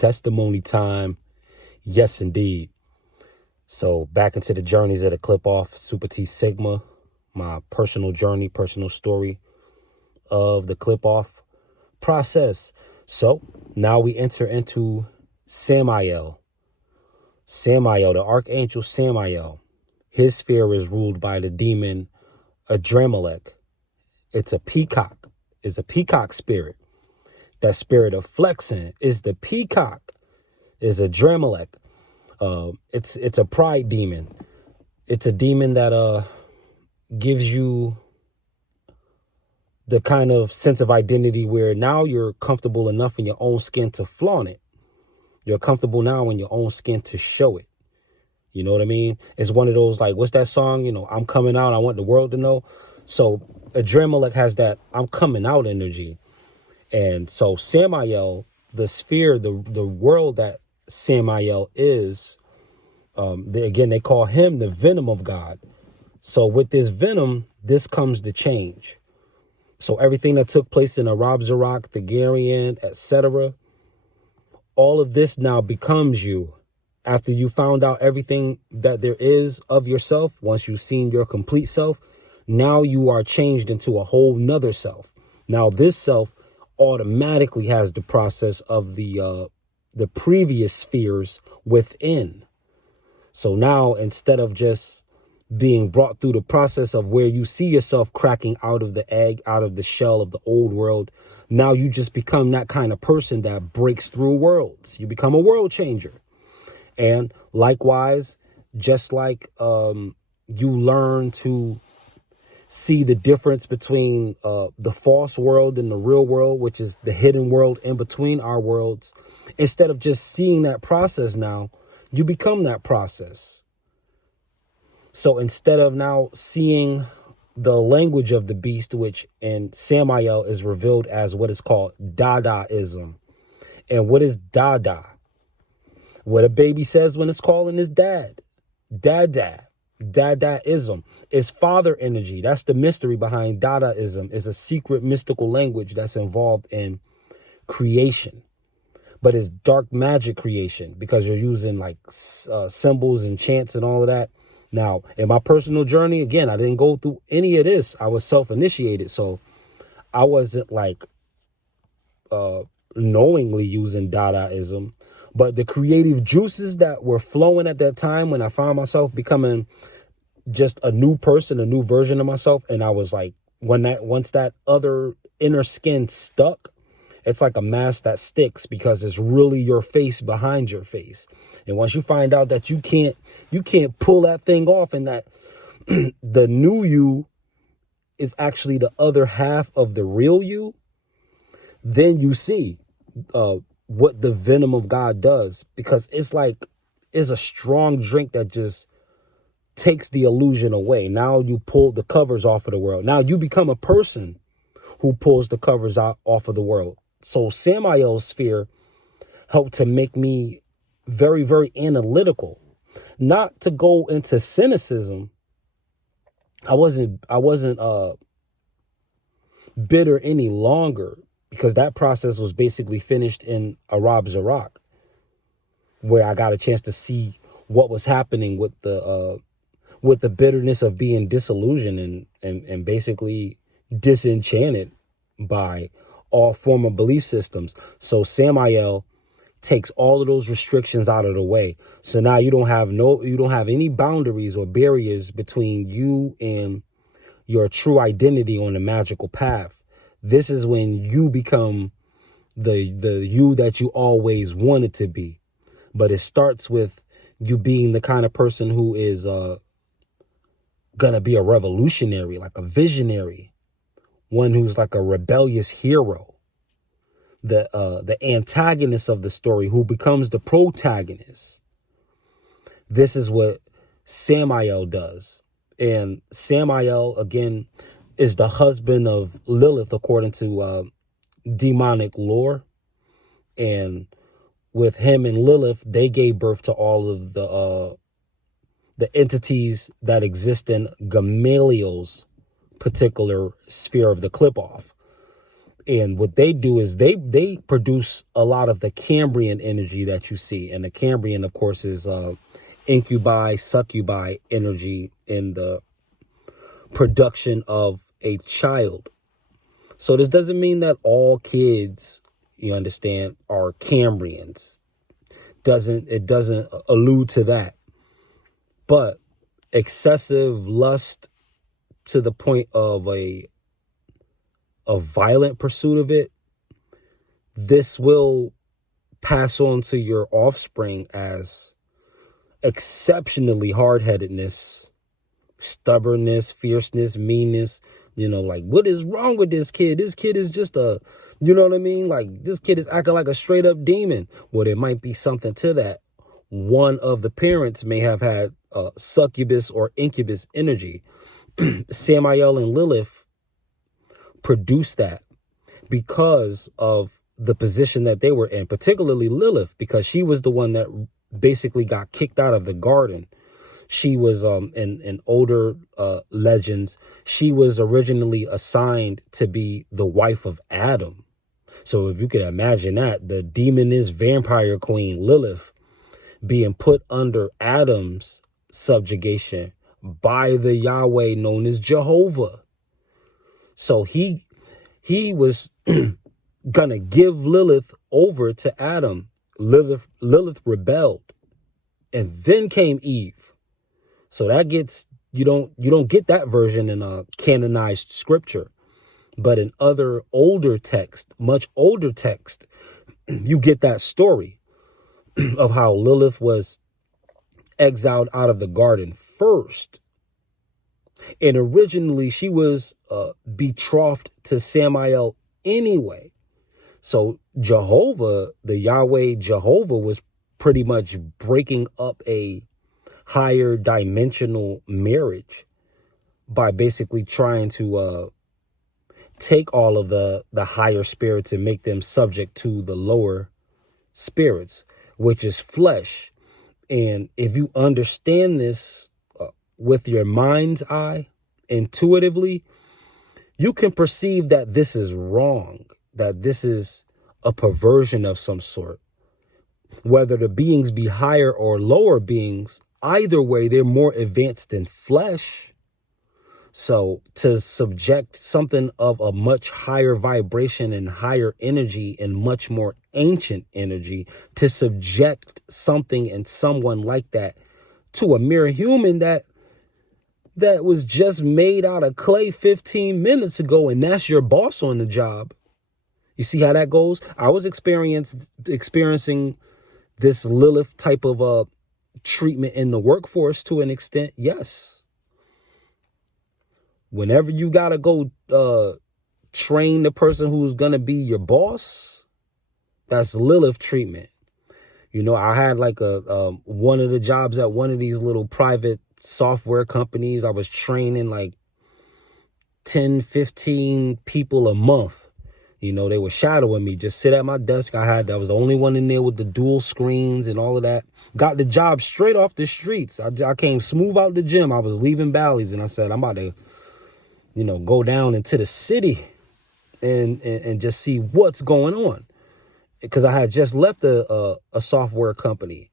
Testimony time. Yes, indeed. So back into the journeys of the Qliphoth Super T Sigma, my personal journey, personal story of the Qliphoth process. So now we enter into Samael. Samael, the archangel Samael. His sphere is ruled by the demon Adramelech. It's a peacock. It's a peacock spirit. That spirit of flexing is the peacock. Is Adramelech. It's a pride demon. It's a demon that gives you the kind of sense of identity where now you're comfortable enough in your own skin to flaunt it. You're comfortable now in your own skin to show it. You know what I mean? It's one of those, like, what's that song? You know, I'm coming out. I want the world to know. So Adramelech has that I'm coming out energy. And so Samael, the sphere, the world that Samael is, they call him the venom of God. So with this venom, this comes the change. So everything that took place in Arab-Zarak, the Garian, etc., all of this now becomes you. After you found out everything that there is of yourself, once you've seen your complete self, now you are changed into a whole nother self. Now this self automatically has the process of the previous spheres within. So now, instead of just being brought through the process of where you see yourself cracking out of the egg, out of the shell of the old world, now you just become that kind of person that breaks through worlds. You become a world changer. And likewise, just like you learn to see the difference between the false world and the real world, which is the hidden world in between our worlds, instead of just seeing that process now, you become that process. So instead of now seeing the language of the beast, which in Samael is revealed as what is called Dadaism. And what is Dada? What a baby says when it's calling his dad. Dada. Dadaism is father energy. That's the mystery behind Dadaism. Is a secret mystical language that's involved in creation. But it's dark magic creation because you're using like symbols and chants and all of that. Now, in my personal journey, again, I didn't go through any of this. I was self-initiated. So I wasn't like knowingly using Dadaism. But the creative juices that were flowing at that time when I found myself becoming just a new person, a new version of myself. And I was like, once that other inner skin stuck, it's like a mask that sticks because it's really your face behind your face. And once you find out that you can't pull that thing off and that the new you is actually the other half of the real you, then you see what the venom of God does, because it's a strong drink that just takes the illusion away. Now you pull the covers off of the world. Now you become a person who pulls the covers off of the world. So Samael's sphere helped to make me very, very analytical, not to go into cynicism. I wasn't bitter any longer, because that process was basically finished in Arab-Zarak, where I got a chance to see what was happening with the bitterness of being disillusioned and basically disenchanted by all former belief systems. So Samael takes all of those restrictions out of the way. So now you don't have any boundaries or barriers between you and your true identity on the magical path. This is when you become the you that you always wanted to be. But it starts with you being the kind of person who is gonna be a revolutionary, like a visionary, one who's like a rebellious hero, the antagonist of the story who becomes the protagonist. This is what Samael does. And Samael, again, is the husband of Lilith, according to demonic lore. And with him and Lilith, they gave birth to all of the entities that exist in Gamaliel's particular sphere of the Qliphoth. And what they do is they produce a lot of the Cambrian energy that you see. And the Cambrian, of course, is incubi, succubi energy in the production of a child. So this doesn't mean that all kids, you understand, are Cambrians. It doesn't allude to that. But excessive lust to the point of a violent pursuit of it, this will pass on to your offspring as exceptionally hard-headedness, stubbornness, fierceness, meanness. Like, what is wrong with this kid? This kid is just you know what I mean? Like, this kid is acting like a straight up demon. Well, there might be something to that. One of the parents may have had succubus or incubus energy. Samael and Lilith produced that because of the position that they were in, particularly Lilith, because she was the one that basically got kicked out of the garden. She was, in older legends, she was originally assigned to be the wife of Adam. So if you could imagine that, the demoness vampire queen Lilith being put under Adam's subjugation by the Yahweh known as Jehovah. So he was gonna give Lilith over to Adam. Lilith rebelled, and then came Eve. So that gets, you don't get that version in a canonized scripture, but in other older text, much older text, you get that story of how Lilith was exiled out of the garden first. And originally she was betrothed to Samael anyway. So Jehovah, the Yahweh Jehovah, was pretty much breaking up a higher dimensional marriage by basically trying to take all of the higher spirits and make them subject to the lower spirits, which is flesh. And if you understand this with your mind's eye, intuitively, you can perceive that this is wrong, that this is a perversion of some sort. Whether the beings be higher or lower beings, either way, they're more advanced than flesh. So to subject something of a much higher vibration and higher energy and much more ancient energy, to subject something and someone like that to a mere human that was just made out of clay 15 minutes ago, and that's your boss on the job. You see how that goes? I was experiencing this Lilith type of treatment in the workforce to an extent. Yes. Whenever you got to go train the person who's going to be your boss, that's Lilith treatment. I had like one of the jobs at one of these little private software companies. I was training like 10, 15 people a month. They were shadowing me, just sit at my desk. I was the only one in there with the dual screens and all of that. Got the job straight off the streets. I came smooth out the gym. I was leaving Bally's and I said, I'm about to, go down into the city and just see what's going on. Because I had just left a software company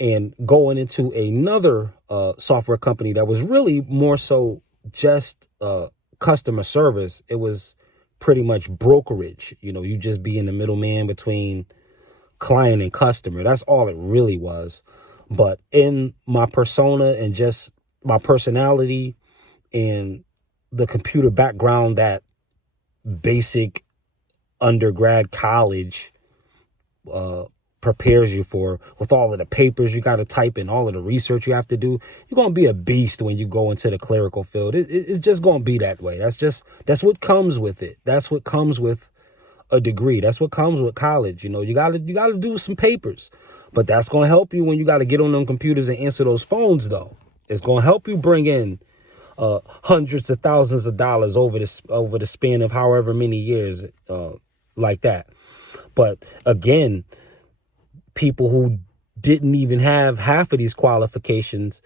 and going into another software company that was really more so just customer service. It was pretty much brokerage. You just be in the middleman between client and customer. That's all it really was. But in my persona and just my personality and the computer background that basic undergrad college prepares you for, with all of the papers you got to type in, all of the research you have to do, you're going to be a beast when you go into the clerical field. It's just going to be that way. That's what comes with it. That's what comes with a degree. That's what comes with college. You got to do some papers, but that's going to help you when you got to get on them computers and answer those phones, though. It's going to help you bring in hundreds of thousands of dollars over the span of however many years, like that. But again, people who didn't even have half of these qualifications,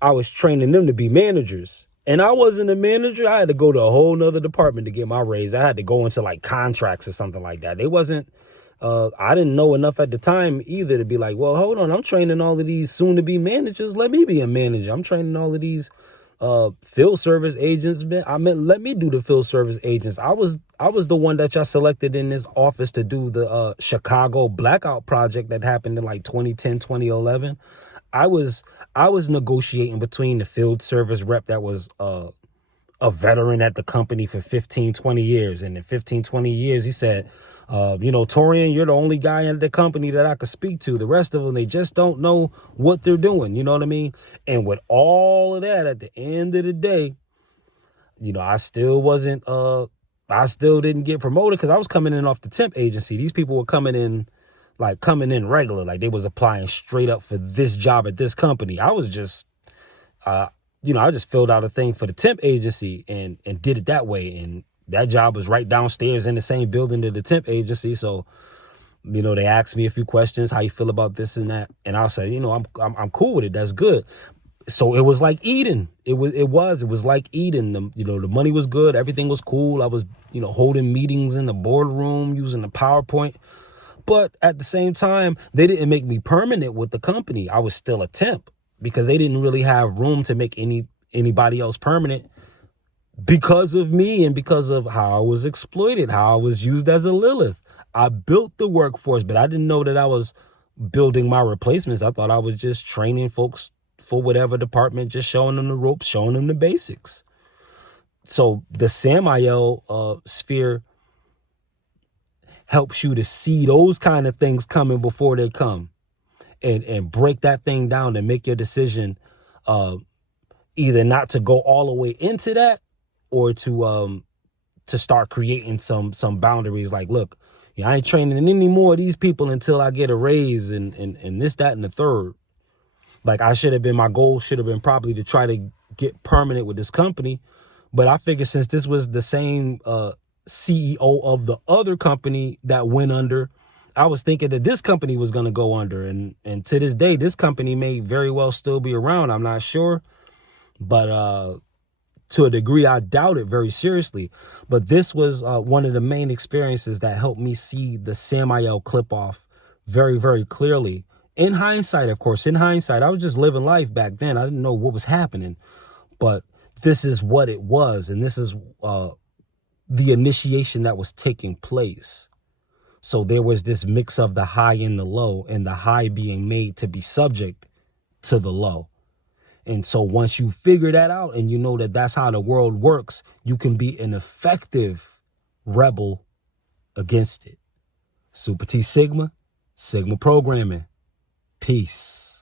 I was training them to be managers. And I wasn't a manager. I had to go to a whole nother department to get my raise. I had to go into like contracts or something like that. They wasn't, I didn't know enough at the time either to be like, well, hold on, I'm training all of these soon to be managers. Let me be a manager. I'm training all of these field service agents. Let me do the field service agents. I was the one that y'all selected in this office to do the Chicago blackout project that happened in like 2010, 2011. I was negotiating between the field service rep that was a veteran at the company for 15, 20 years. And in 15, 20 years, he said, Torian, you're the only guy at the company that I could speak to. The rest of them, they just don't know what they're doing. You know what I mean? And with all of that, at the end of the day, I still didn't get promoted because I was coming in off the temp agency. These people were coming in regular, like they was applying straight up for this job at this company. I was just, I just filled out a thing for the temp agency and did it that way. And that job was right downstairs in the same building to the temp agency. So, they asked me a few questions, how you feel about this and that. And I'll say, I'm cool with it. That's good. So it was like Eden. It was like Eden. The money was good. Everything was cool. I was, holding meetings in the boardroom using the PowerPoint. But at the same time, they didn't make me permanent with the company. I was still a temp because they didn't really have room to make anybody else permanent because of me and because of how I was exploited, how I was used as a Lilith. I built the workforce, but I didn't know that I was building my replacements. I thought I was just training folks for whatever department, just showing them the ropes, showing them the basics. So the Samael sphere helps you to see those kind of things coming before they come and break that thing down and make your decision either not to go all the way into that or to start creating some boundaries. Like, look, I ain't training any more of these people until I get a raise and this, that, and the third. Like my goal should have been probably to try to get permanent with this company. But I figured since this was the same CEO of the other company that went under, I was thinking that this company was going to go under. And to this day, this company may very well still be around. I'm not sure. But to a degree, I doubt it very seriously. But this was one of the main experiences that helped me see the Samael Qliphoth very, very clearly. In hindsight, of course, I was just living life back then. I didn't know what was happening. But this is what it was. And this is the initiation that was taking place. So there was this mix of the high and the low, and the high being made to be subject to the low. And so once you figure that out and you know that that's how the world works, you can be an effective rebel against it. Super T Sigma, Sigma Programming. Peace.